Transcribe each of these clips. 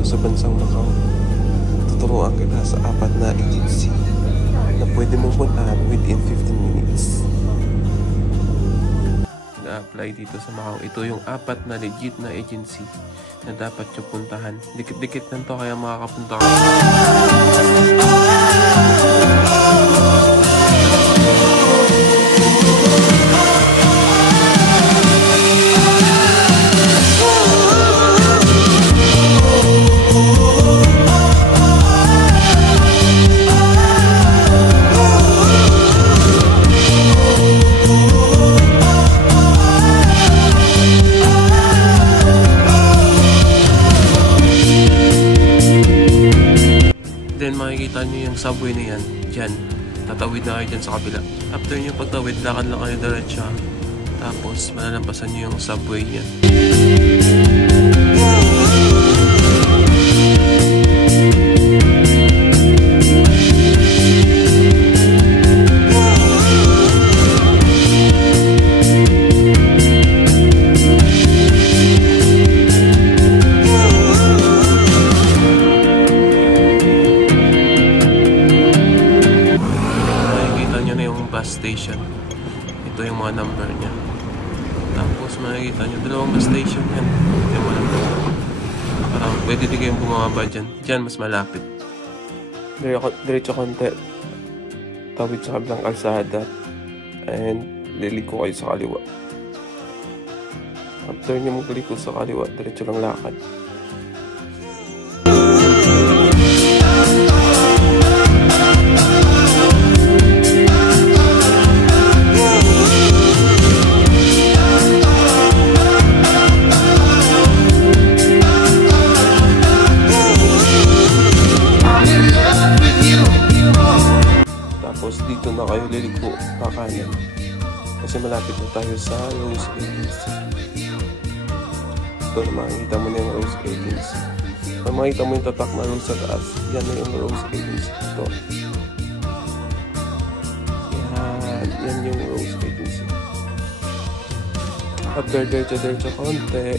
dito sa bansang Macau, tuturuan kita sa 4 na agency na pwede mong puntahan within 15 minutes. Nag-a-apply dito sa Macau. Ito yung 4 na legit na agency na dapat yung puntahan. Dikit-dikit lang to kaya makakapunta ka. Then makikita nyo yung subway na yan, dyan. Tatawid na kayo dyan sa kabila. After nyo pagtawid, lakad lang kayo diretso. Tapos malalampasan nyo yung subway yan. Station. Ito yung mga number niya. Tapos makikita nyo, 2 bus station yan. Yung mga number. Parang pwede din kayong bumaba dyan. Dyan mas malapit. Diretso konti. Tawid sa kabilang kalsada. And liliko kayo sa kaliwa. After nyo magliko sa kaliwa, diretso lang lakad. Dito na kayo liliko kakanan kasi malapit na tayo sa Rose Agency. Ito na makikita mo na yung Rose Agency. Kung makikita mo yung tatak maroon sa taas, yan na yung Rose Agency. Ito yan yung Rose Agency. After diretso konti,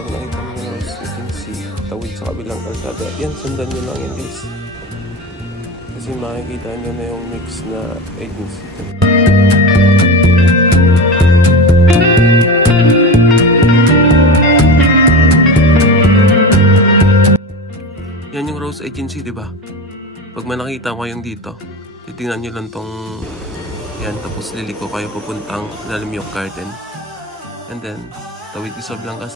kung nakita mo yung Rose Agency, tawid sa kabilang kalsada, yan, sundan nyo lang yan guys. Kasi makikita nyo na yung mix na agency. Yan yung Rose Agency, diba? Pag nakita ko yung dito, titingnan nyo lang tong yan, tapos liliko kayo papuntang Lalim Yok Garden. And then, tawid sa Blancas